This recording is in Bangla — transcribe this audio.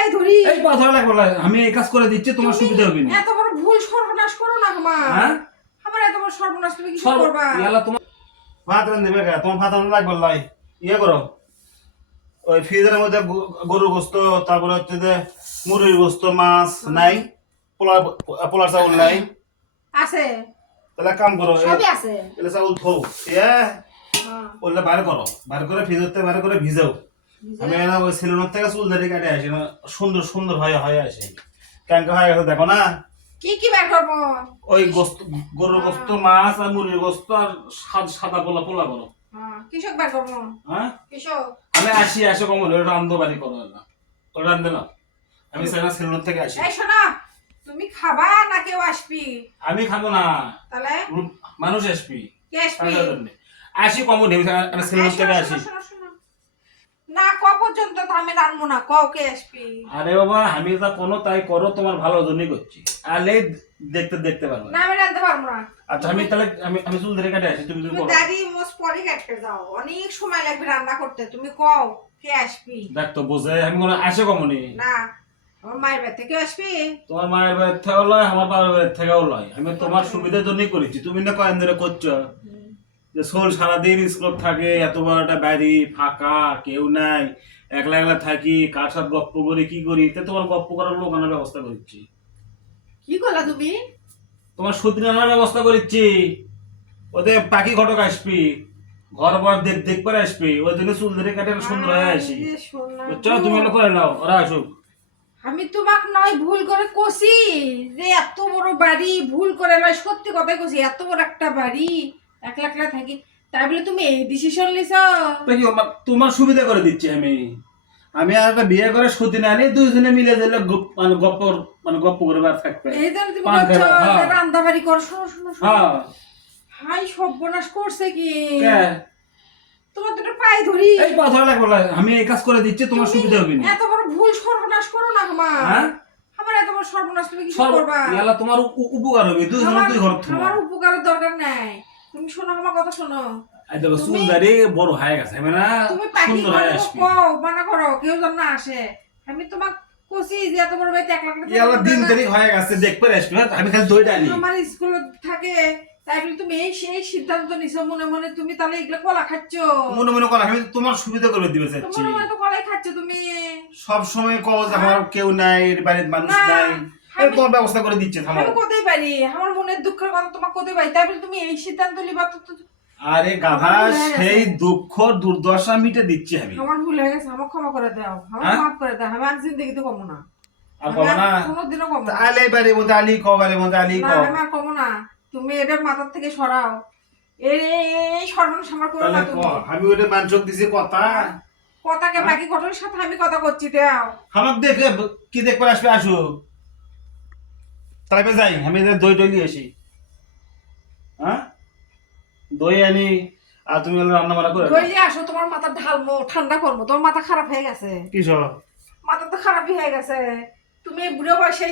পায়ে ধরি। এই পা ধরা লাগবে না, আমি এই কাজ করে দিচ্ছি, তোমার সুবিধা হবে না। এত বড় ভুল সর্বনাশ করো না আমার। হ্যাঁ আমার এত বড় সর্বনাশ তুমি কি সর্ব করবা? ইয়ালা তোমার ভাত রান্ধে বেকা তোমার ভাত রান্না লাগবে লাই ইয়ে করো ওই ফ্রিজের মধ্যে গরুর গোস্ত তারপরে হচ্ছে যে মুরগির গোস্ত মাছ নাই পোলার চাউল নাই আছে, তাহলে কাম করো সবই আছে। এলে চাউল থো ওগুলো বার করো, বার করে ফ্রিজের বার করে ভিজাও। আমি না ওই সেলুনের থেকে চুল দাড়ি কাটে আসি না, সুন্দর সুন্দর হয়ে হয়ে আসে কেন হয়ে গেছে দেখো না। কি কি বের করবো? ওই গোস্ত গরুর গোস্ত মাছ আর মুরগির গোস্ত আর সাদা পোলা পোলা করো। কৃষক বের করবো। হ্যাঁ কৃষক আমি আসি কমন রান্ধো বাড়ি করো না, তোর রান্ধে না। আমি সেলুনের থেকে আসি। এই শোনা, তুমি খাবা না কেউ আসবি? আমি খাবো না, তাহলে মানুষ আসবি। কে আসবি? আসি কমন আমি সেলুনের থেকে আসি। না ক পর্যন্ত তো আমি রানবো না, ক কে আসবি? আরে বাবা আমি যা কোনো তাই করো, তোমার ভালোর জন্যই করছি। আলে দেখতে দেখতে পারবো না আমি রানতে পারবো না। আচ্ছা আমি তাহলে আমি চুল ধরে কাটে আসি, তুমি তুমি করো। দাদি মোস পরে কাটতে যাও, অনেক সময় লাগবে রান্না করতে। তুমি কও কে আসবি? দেখ তো বোঝে আমি কোনো আসে কমনি। না আমার মায়ের বাড়ি থেকে আসবি। তোমার মায়ের বাড়ির থেকেও লয়, আমার বাবার বাড়ির থেকেও লয়। আমি তোমার সুবিধার জন্যই করেছি। তুমি না কয়েন ধরে করছো যে সোল সারাদিন স্কুল থাকে, এত বড় একটা বাড়ি ফাঁকা, কেউ নাই, একলা একলা থাকি, কার সাথে গপ্প করি কি করি, তে তোমার গপ্প করার লোক আনার ব্যবস্থা করছি। কি করলা তুমি? তোমার সতীন আনার ব্যবস্থা করছি। ওদের পাখি ঘটক আসবি, ঘর বর দেখবার আসবি, ওই জন্য চুল ধরে কাটে সুন্দর হয়ে আসি। বুঝছো? তুমি হলো করে নাও, ওরা আসুক। আমি তোমাক নয় ভুল করে কষি যে এত বড় বাড়ি, ভুল করে নয় সত্যি কথাই কষি, এত বড় একটা বাড়ি একলা একলা থাকি, তাই বলে তুমি এই ডিসিশন নিছ? তোমার সুবিধা করে দিচ্ছি আমি। আমি আর একটা বিয়ে করে সতীন আনি, দুইজনে মিলে দিলে গপ্প করে বার থাকবে। এই জন্য তুমি পান বলছো খাবা, হ্যাঁ। যে রান্না বাড়ি করো। শোনো শোনো শোনো, হ্যাঁ হাই সর্বনাশ করছে কি? কে? তোমার দুটো পায়ে ধরি। এই পা ধরা লাগবে না, আমি এই কাজ করে দিচ্ছি, তোমার তুমি সুবিধা হবে না। এত বড় ভুল সর্বনাশ করো না আমার। হ্যাঁ আমার এত বড় সর্বনাশ তুমি কি সর্ব করবা? ইয়ালা তোমার উপকার হবে, দুইজনের দুই ঘর থাকবে। আমার উপকারের দরকার নাই, তুমি শোনো আমার কথা শোনো। এই দেখো চুল দাড়ি বড় হয়ে গেছে, আমি না তুমি পাখি সুন্দর হয়ে করো, আসবি। কও মানা করো, কেউ যেন না আসে। আমি তোমাক কষি যে এত বড় বাড়িতে এক লাখ ইয়ালা দিন তারিখ হয়ে গেছে, দেখবে আসবে। আমি খালি দইটা আনি। আমার স্কুল থাকে, তাই বলে তুমি এই সেই সিদ্ধান্ত নিছো মনে মনে। তুমি তাহলে এগুলো কলা খাচ্ছ? মনে মনে কর আমি তোমার সুবিধা করে দিবে চাচ্ছি। মনে মনে তো কলাই খাচ্ছ তুমি। সব সময় কও যে আমার কেউ নাই, এর বাড়ির মানুষ না, নাই, এই আমি- তোমার ব্যবস্থা করে দিচ্ছে। থামো। আমি কোথায় পারি? আমার মনের দুঃখের কথা তোমাকে কোথায় পারি? তাই বলে তুমি এই সিদ্ধান্ত নিবা আরে গাধা, আমার ভুল হয়ে গেছে। সেই দুঃখ দুর্দশা মিটে দিচ্ছি আমি। আমার ভুল হয়ে গেছে, আমার ক্ষমা করে দাও, আমার হ্যাঁ? মাফ করে দাও। আমি আর জিন্দগিতে কমো না, আর কব না। কোনোদিনও কমো না। আলে বাড়ির মধ্যে আলি ক, বাড়ির মধ্যে আলি না ক। আমি আর কমো না। তুমি এটা মাথার থেকে সরাও। এই সর্বনাশ আমার করো না তাহলে ক, তুমি। আমি ওটা মানসক দিছি কথা। কথাকে বাকি ঘটনার সাথে আমি কথা করছি, দাও। আমার দেখে কি দেখবে আসবে, আসুক। তাহলে যাই, আমি দই টই নিয়ে আসি। হ্যাঁ দই আনি, আর তুমি হলো রান্না বান্না করে দাও। দইলে আসো, তোমার মাথা ঢালমো, ঠান্ডা করবো। তোমার মাথা খারাপ হয়ে গেছে, কি সব মাথা তো খারাপই হয়ে গেছে। তুমি বুড়ো বয়সে